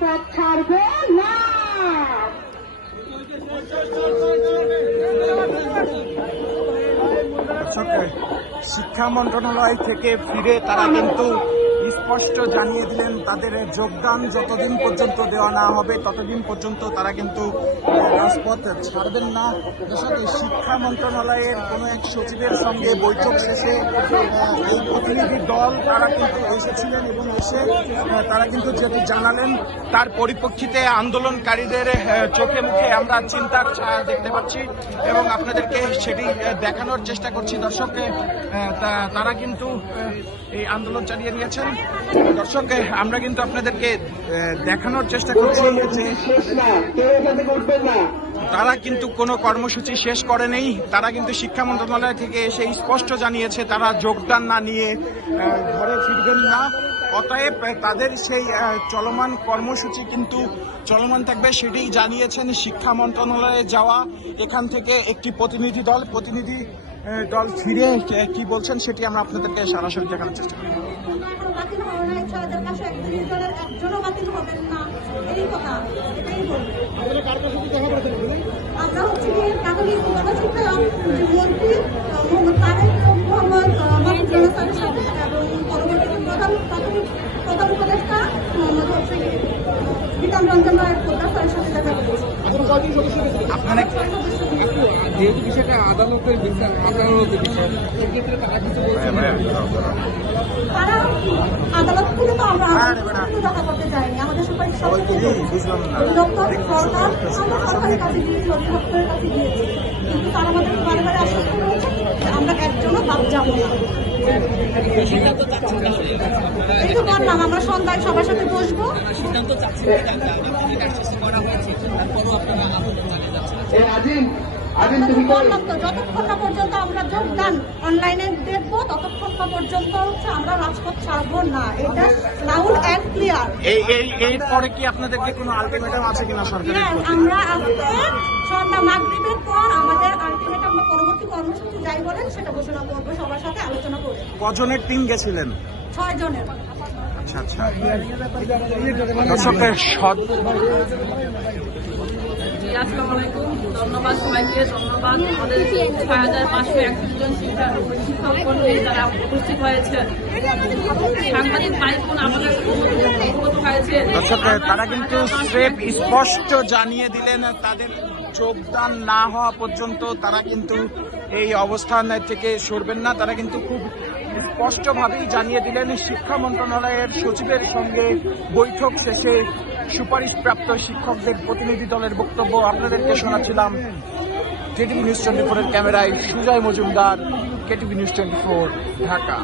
রাজপথ ছাড়বে না। শিক্ষা মন্ত্রণালয় থেকে ফিরে তারা কিন্তু স্পষ্ট জানিয়ে দিলেন তাদের যোগদান যতদিন পর্যন্ত দেওয়া না হবে ততদিন পর্যন্ত তারা কিন্তু রাজপথ ছাড়বেন না। দর্শক, শিক্ষা মন্ত্রণালয়ের কোনো এক সচিবের সঙ্গে বৈঠক শেষে এই প্রতিনিধি দল তারা কিন্তু এসেছিলেন এবং এসে তারা কিন্তু যেটি জানালেন তার পরিপ্রেক্ষিতে আন্দোলনকারীদের চোখে মুখে আমরা চিন্তার ছায়া দেখতে পাচ্ছি এবং আপনাদেরকে সেটি দেখানোর চেষ্টা করছি। দর্শক, তারা কিন্তু এই আন্দোলন চালিয়ে নিয়েছেন। দর্শক, আমরা কিন্তু আপনাদেরকে দেখানোর চেষ্টা করছি যে তারা কিন্তু কোনো কর্মসূচি শেষ করে নেই। তারা কিন্তু শিক্ষা মন্ত্রণালয় থেকে এসে স্পষ্ট জানিয়েছে তারা যোগদান না নিয়ে ঘরে ফিরবেন না। অতএব তাদের সেই চলমান কর্মসূচি কিন্তু চলমান থাকবে, সেটি জানিয়েছেন শিক্ষা মন্ত্রণালয়ে যাওয়া এখান থেকে একটি প্রতিনিধি দল ফিরে কি বলছেন সেটি আমরা আপনাদেরকে সরাসরি দেখানোর চেষ্টা করি। আমরা হচ্ছে কাতালিক মন্ত্রী মোহাম্মদ তারেক মোহাম্মদ মাহমুদুল্লাহ স্যারের সাথে এবং পরবর্তীতে প্রধান উপদেষ্টা মোহাম্মদ হচ্ছে বিধান রঞ্জন রায়ের পোদ্দার স্যারের সাথে দেখা করেছি। আপনারা যেহেতু বিষয়টা আদালতের বিষয় সেক্ষেত্রে তারা কিছু বলছে তারা আদালত থেকে তো আমরা দেখা করতে চাইনি। আমাদের সুপারিশ আমরা সরকারের কাছে গিয়েছি, অধিদপ্তরের কাছে গিয়েছি, কিন্তু তারা আমাদের বারবার আশ্বস্ত করেছে যে আমরা একজনও বাদ যাবো না। এই তো বললাম, আমরা সন্ধ্যায় সবার সাথে বসবো। বললাম তো, যতক্ষণ না পর্যন্ত আমরা যোগদান অনলাইনে দেখবো ততক্ষণ না পর্যন্ত হচ্ছে আমরা রাজপথ ছাড়বো না। এটা রাহুল অ্যান্ড ক্লিয়ার। এই পরে কি আপনাদেরকে কোনো আলটিমেটাম আছে কিনা সরকারের? আমরা আজকে সন্ধ্যা মাগরিবের পর আমাদের আলটিমেটাম বা পরবর্তী কর্মসূচি যাই বলেন সেটা ঘোষণা করবো সবার সাথে আলোচনা করে। কজনের টিম গেছিলেন? 6 জনের। আচ্ছা আচ্ছা। দর্শকের আসসালামু আলাইকুম, ধন্যবাদ সবাইকে। ধন্যবাদ আমাদের 6561 জন শিক্ষক কর্মী যারা উপস্থিত হয়েছে। সাংবাদিক ভাই বোন আমাদের অবগত হয়েছে। দর্শক, তারা কিন্তু স্পষ্ট জানিয়ে দিলেন তাদের যোগদান না হওয়া পর্যন্ত তারা কিন্তু এই অবস্থান থেকে সরবেন না। তারা কিন্তু খুব স্পষ্টভাবেই জানিয়ে দিলেন শিক্ষা মন্ত্রণালয়ের সচিবের সঙ্গে বৈঠক শেষে সুপারিশপ্রাপ্ত শিক্ষকদের প্রতিনিধি দলের বক্তব্য আপনাদেরকে শোনাচ্ছিলাম। কেটিভি নিউজ 24-এর ক্যামেরায় সুজয় মজুমদার, কেটিভি নিউজ 24, ঢাকা।